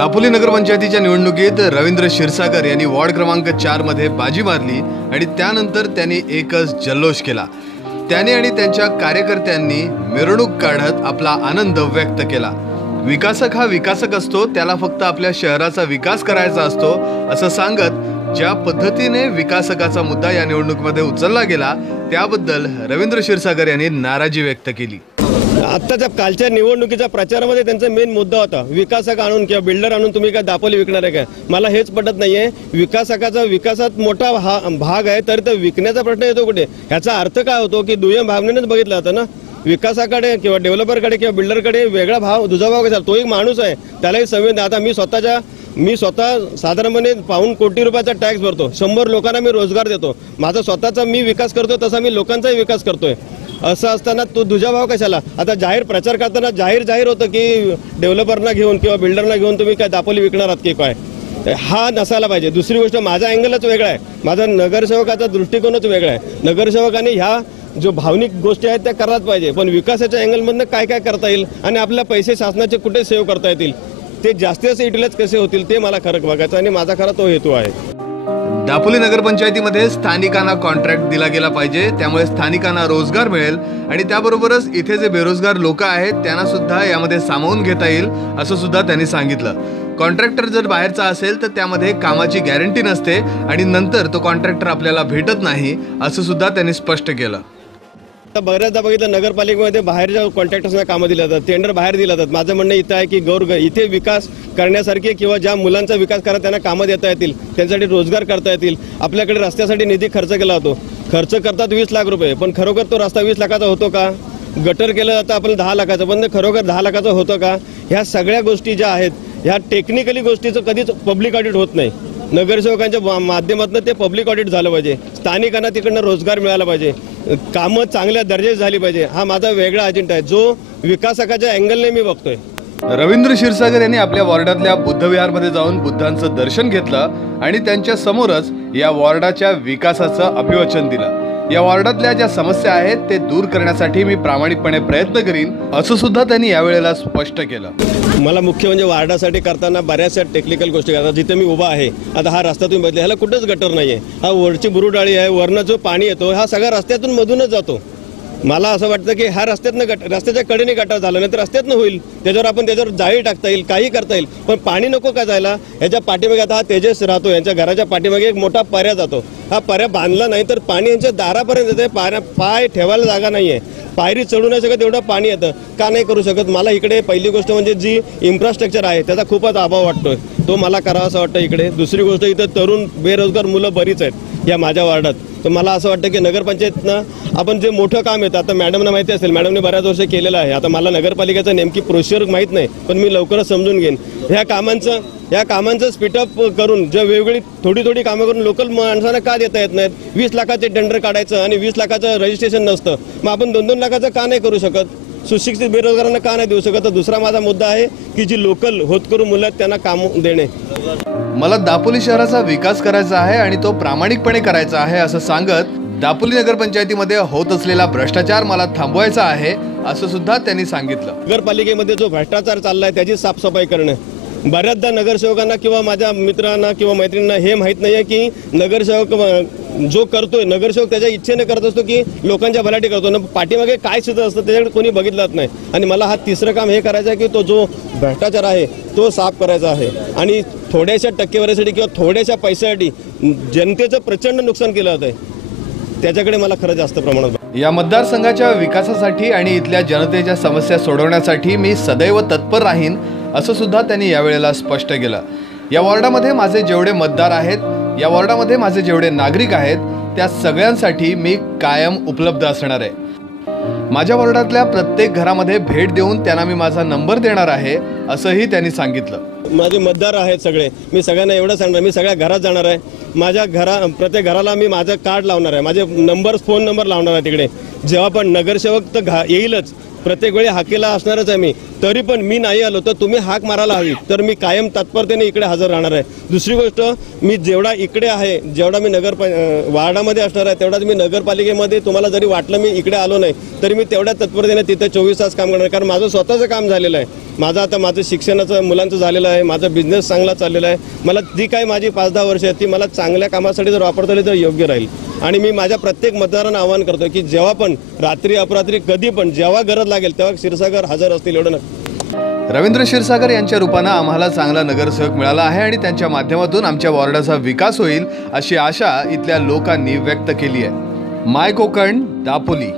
दापोली नगरपंचायतीच्या निवडणुकीत रवींद्र क्षीरसागर यांनी वॉर्ड क्रमांक 4 मध्ये बाजी मारली आणि त्यानंतर त्यांनी एकच जल्लोष केला। त्यांनी आणि त्यांच्या कार्यकर्त्यांनी मिरवणूक काढत आपला आनंद व्यक्त केला। विकासक हा विकासक असतो, त्याला फक्त आपल्या शहराचा विकास करायचा असतो असं सांगत ज्या पद्धतीने विकासकाचा मुद्दा या निवडणुकीमध्ये उचलला गेला त्याबद्दल रवींद्र क्षीरसागर यांनी नाराजी व्यक्त केली। आत्ताच्या कालच्या निवडणुकीच्या प्रचारामध्ये त्यांचा मेन मुद्दा होता विकासक आणून किंवा बिल्डर आणून तुम्ही काय दापोली विकणार आहे काय। मला हेच पटत नाहीये। विकासकाचा विकासात मोठा भाग आहे तर तो विकण्याचा प्रश्न येतो कुठे। ह्याचा अर्थ काय होतो की दुय्यम भावनेनेच बघितलं जातं ना। विकासाकडे किंवा डेव्हलपरकडे किंवा बिल्डरकडे वेगळा भाव दुजा भाव कसा, तो एक माणूस आहे, त्यालाही संवेद। आता मी स्वतः साधारणपणे ₹5 कोटी रुपयाचा टॅक्स भरतो, 100 लोकांना मी रोजगार देतो, माझा स्वतःचा मी विकास करतो तसा मी लोकांचाही विकास करतोय। असं असताना तो दुजा भाव कशाला। आता जाहीर प्रचार करताना जाहीर होतं की डेव्हलपरना घेऊन किंवा बिल्डरना घेऊन तुम्ही काय दापोली विकणार आहात की काय, हा नसायला पाहिजे। दुसरी गोष्ट माझा अँगलच वेगळा आहे, माझा नगरसेवकाचा दृष्टिकोनच वेगळा आहे। नगरसेवकाने ह्या जो भावनिक गोष्टी आहेत त्या करायला पाहिजे, पण विकासाच्या अँगलमधनं काय काय करता येईल आणि आपल्या पैसे शासनाचे कुठे सेव्ह करता येतील, ते जास्तीत युटिलाइज कसे होतील ते मला खरं बघायचं आणि माझा खरा तो हेतू आहे। दापोली नगरपंचायतीमध्ये स्थानिकांना कॉन्ट्रॅक्ट दिला गेला पाहिजे, त्यामुळे स्थानिकांना रोजगार मिळेल आणि त्याबरोबरच इथे जे बेरोजगार लोक आहेत त्यांना सुद्धा यामध्ये सामावून घेता येईल असं सुद्धा त्यांनी सांगितलं। कॉन्ट्रॅक्टर जर बाहेरचा असेल तर त्यामध्ये कामाची गॅरंटी नसते आणि नंतर तो कॉन्ट्रॅक्टर आपल्याला भेटत नाही असं सुद्धा त्यांनी स्पष्ट केलं। आता बऱ्याचदा बघितलं नगरपालिकेमध्ये बाहेरच्या कॉन्ट्रॅक्टर्सना कामं दिली जातात, टेंडर बाहेर दिले जातात। माझं म्हणणं इथं आहे की इथे विकास करण्यासारखे किंवा ज्या मुलांचा विकास करा त्यांना कामं देता येतील, त्यांच्यासाठी रोजगार करता येतील। आपल्याकडे रस्त्यासाठी निधी खर्च केला जातो, खर्च करतात 20 लाख रुपये, पण खरोखर तो रस्ता 20 लाखाचा होतो का। गटर केलं जातं आपण 10 लाखाचं, पण खरोखर 10 लाखाचं होतं का। ह्या सगळ्या गोष्टी ज्या आहेत ह्या टेक्निकली गोष्टीचं कधीच पब्लिक ऑडिट होत नाही। नगरसेवकांच्या माध्यमातून ते पब्लिक ऑडिट झालं पाहिजे, स्थानिकांना तिकडनं रोजगार मिळाला पाहिजे, कामं चांगल्या दर्जाची झाली पाहिजे। हा माझा वेगळा अजेंडा आहे जो विकासकाच्या अँगलने मी बघतोय। रवींद्र क्षीरसागर यांनी आपल्या वॉर्डातल्या बुद्धविहारमध्ये जाऊन बुद्धांचं दर्शन घेतलं आणि त्यांच्या समोरच या वॉर्डाच्या विकासाचं अभिवचन दिलं। या वॉर्डातल्या ज्या समस्या आहेत ते दूर करण्यासाठी मी प्रामाणिकपणे प्रयत्न करीन असं सुद्धा त्यांनी यावेळेला स्पष्ट केलं। मला मुख्य म्हणजे वॉर्डासाठी करताना बऱ्याचशा टेक्निकल गोष्टी करतात। जिथे मी उभा आहे आता हा रस्ता तुम्ही बघितला, ह्याला कुठंच गटर नाही आहे, हा वरची बुरुडाळी आहे, वरनं जो पाणी येतो हा सगळा रस्त्यातून मधूनच जातो। मला असं वाटतं की हा रस्त्याच्या कडेने गटार झाला नाही तर रस्त्यातनं होईल, त्याच्यावर जाळी टाकता येईल, काही करता येईल, पण पाणी नको का जायला। ह्याच्या पाठीमागे आता हा तेजस राहतो, यांच्या घराच्या पाठीमागे एक मोठा पर्या जातो, हा पर्या बांधला नाही तर पाणी यांच्या दारापर्यंत येते, पाय ठेवायला जागा नाही आहे, पायरी चढू नाही शकत एवढं पाणी येतं, का नाही करू शकत। मला इकडे पहिली गोष्ट म्हणजे जी इन्फ्रास्ट्रक्चर आहे त्याचा खूपच अभाव वाटतोय, तो मला करावा असं वाटतं इकडे। दुसरी गोष्ट इथं तरुण बेरोजगार मुलं बरीच आहेत या माझ्या वॉर्डात, तर मला असं वाटतं की नगरपंचायतनं आपण जे मोठं काम येतं, आता मॅडमना माहिती असेल, मॅडमने बऱ्याच वर्ष केलेलं आहे। आता मला नगरपालिकेचं नेमकी प्रोसिजर माहीत नाही, पण मी लवकरच समजून घेईन। ह्या कामांचं स्पीडअप करून जे वेगवेगळी थोडी कामं करून लोकल माणसांना का देता येत नाहीत। 20 लाखाचे टेंडर काढायचं आणि 20 लाखाचं रजिस्ट्रेशन नसतं, मग आपण 2-2 लाखाचं का नाही करू शकत। सुशिक्षित बेरोजगारांना का नाही देऊ शकत। तर दुसरा माझा मुद्दा आहे की जी लोकल होतकरू मुलं आहेत त्यांना काम देणे। मला दापोली शहराचा विकास करायचा आहे आणि तो प्रामाणिकपणे करायचा आहे असं सांगत दापोली नगरपंचायतीमध्ये होत असलेला भ्रष्टाचार मला थांबवायचा आहे असं सुद्धा त्यांनी सांगितलं। नगरपालिकेमध्ये जो भ्रष्टाचार चाललाय त्याची साफसफाई करणं। बऱ्याचदा नगरसेवकांना किंवा माझ्या मित्रांना किंवा मैत्रिणींना हे माहीत नाही आहे की नगरसेवक जो करतोय, नगरसेवक त्याच्या इच्छेने करत असतो की लोकांच्या भल्यासाठी करतो ना, पाठीमागे काय सुद्धा असतं त्याच्याकडे कोणी बघितलंच नाही। आणि मला हा तिसरं काम हे करायचं आहे की तो जो भ्रष्टाचार आहे तो साफ करायचा आहे आणि थोड्याशा टक्केवारीसाठी किंवा थोड्याशा पैशासाठी जनतेचं प्रचंड नुकसान केलं जात आहे, त्याच्याकडे मला खरं जास्त प्रमाणात। या मतदारसंघाच्या विकासासाठी आणि इथल्या जनतेच्या समस्या सोडवण्यासाठी मी सदैव तत्पर राहीन असं सुद्धा त्यांनी यावेळेला स्पष्ट केलं। या वॉर्डामध्ये माझे जेवढे मतदार आहेत, या वॉर्डामध्ये माझे जेवढे नागरिक आहेत त्या सगळ्यांसाठी मी कायम उपलब्ध असणार आहे। माझ्या वॉर्डातल्या प्रत्येक घरामध्ये भेट देऊन त्यांना मी माझा नंबर देणार आहे असंही त्यांनी सांगितलं। माझे मतदार आहेत सगळे, मी सगळ्यांना एवढं सांगणार, मी सगळ्या घरात जाणार आहे, माझ्या प्रत्येक घराला मी माझं कार्ड लावणार आहे, माझे फोन नंबर लावणार आहे तिकडे। जेव्हा पण नगरसेवक तर येईलच, प्रत्येक वेळी हाकेला असणारच आहे मी, तरी पण मी नाही आलो तर तुम्ही हाक मारायला हवी, तर मी कायम तत्परतेने इकडे हजर राहणार आहे. दुसरी गोष्ट, मी जेवढा इकडे आहे, जेवढा मी वार्डामध्ये असणार आहे, तेवढाच मी नगरपालिकेमध्ये तुम्हाला जरी वाटलं मी इकडे आलो नाही तरी मी तेवढ्या तत्परतेने तिथे 24 तास काम करणार. कारण माझं स्वतःचं काम झालेलं आहे, माझं शिक्षणाचं मुलांचं झालेलं आहे, माझा बिझनेस चांगला चाललेला आहे. मला जी काही माझी 5-10 वर्ष आहेत ती मला चांगल्या कामासाठी जर वापरता आली तर योग्य राहील. आणि मी माझ्या प्रत्येक मतदारांना आवाहन करतो की जेव्हा पण रात्री अपरात्री कधी पण जेव्हा गरज लागेल तेव्हा क्षीरसागर हजर असतील, एवढं नक्की. रवींद्र क्षीरसागर यांच्या रूपानं आम्हाला चांगला नगरसेवक मिळाला आहे आणि त्यांच्या माध्यमातून आमच्या वॉर्डाचा विकास होईल अशी आशा इथल्या लोकांनी व्यक्त केली आहे. माय कोकण, दापोली.